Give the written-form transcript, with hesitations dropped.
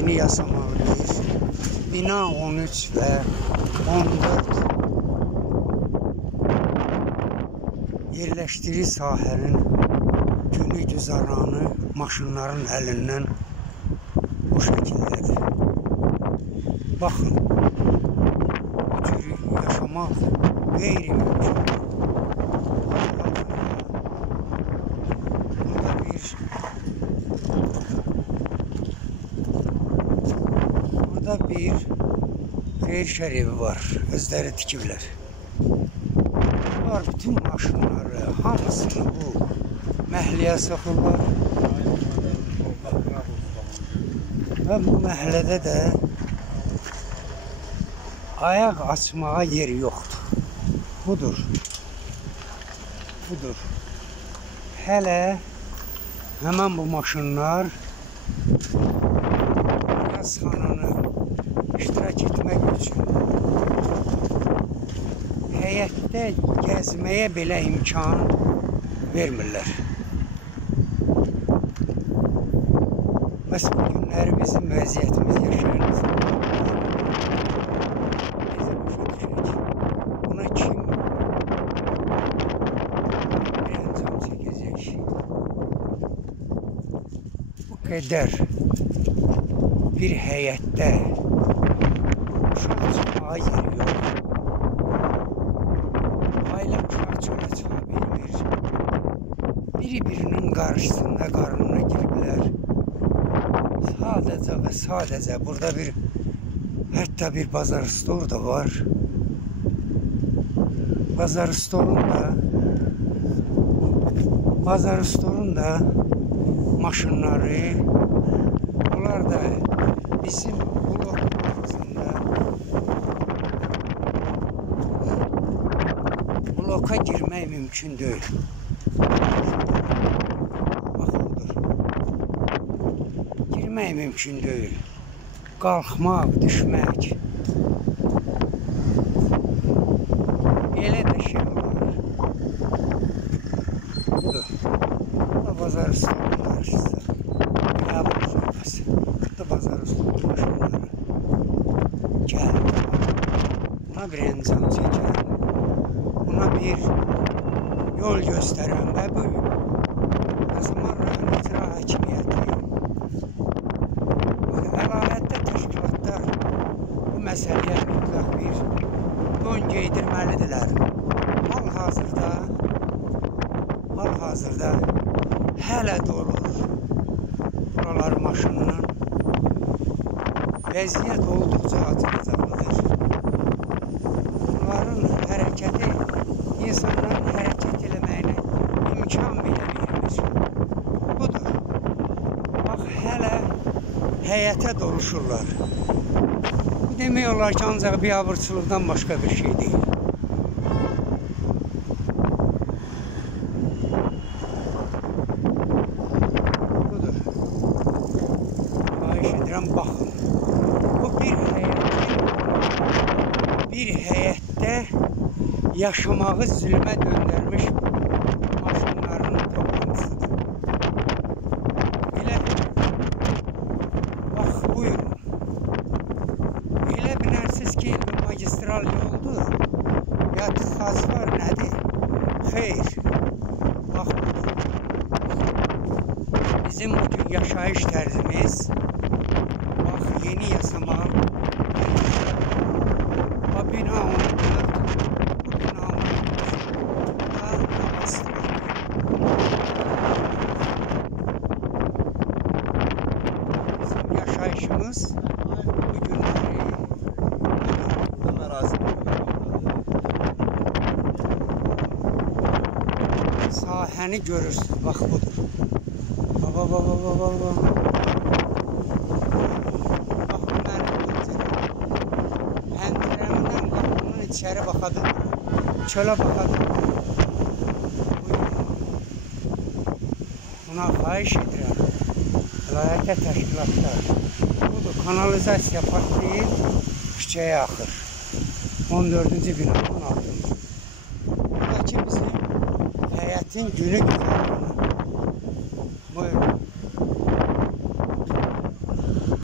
yeni yasamalıyız. Bina 13 ve 14 yerleşdiri sahənin günü güzaranı maşınların əlindən bu şəkildədir. Baxın, bu cür yaşamaq qeyri-mümkün. Burada bir xeyir evi var, özləri tikiblər. Bunlar bütün maşınları, hamısını bu məhəlləyə soxurlar. Və bu məhəllədə də ayaq açmağa yeri yoxdur. Budur. Hələ həmən bu maşınlar yazxananı iştirak etmək üçün həyətdə gəzməyə belə imkan vermirlər. Bəs bu günləri bizim vəziyyətimiz yaşayırız. Buna kim bir əncam çəkəcək? Bu qədər bir həyətdə uşaq çıxmağa yeri yox. Ailə uşaq çölə çıxa bilmir. Biri-birinin qarşısında qarnına giriblər. Sadəcə burada hətta bir bazar stor da var. Bazar storun da maşınları, onlar da bizim bloka girmək mümkün deyil. Girmək mümkün deyil. Qalxmaq, düşmək. Elə də şey olur. Budur. Bu da bazar üstünün qarşısı. Qəbul sofrası. Bu da bazar üstünün maşınları. Gəl. Buna bir əncam çəkər. Buna bir yol göstərən və bu Qazaman rayon icra hakimiyyəti əlavətdə təşkilatlar bu məsələyə mütləq bir don geydirməlidirlər. Hal-hazırda hələ dolur buralar maşınla. Vəziyyət olduqca acınacaqlıdır. Bunların hərəkəti insanların hərəkət eləməyinə imkan belə verilmir. Budur. Bax, hələ həyətə doluşurlar. Bu demək olar ki, ancaq biabırçılıqdan başqa bir şey deyil. Budur. Xahiş edirəm, baxın. Bu bir həyətdə yaşamağı zülmə döndərmiş maşınların toplantısıdır. Bax, buyurun. Elə bilərsiniz ki, magistral yoldur, ya tıxac var, nədir? Xeyr. Bax, budur. Bizim bugün yaşayış tərzimiz, bax, yeni yasamal, bina 14, bu bina 14, daha aslı. Bizim yaşayışımız bu günləri sahəni görürsünüz, bax budur. Bax, bu mənim pəncərəmdən qapının içəri baxadır, çölə baxadır. Buna xahiş edirəm, layihə təşkilatlar. Budur, kanalizasiya partlayıb küçəyə axır. 14-cü binanın altında. Buradakı bizim həyətin günü güzəranı. Buyurun.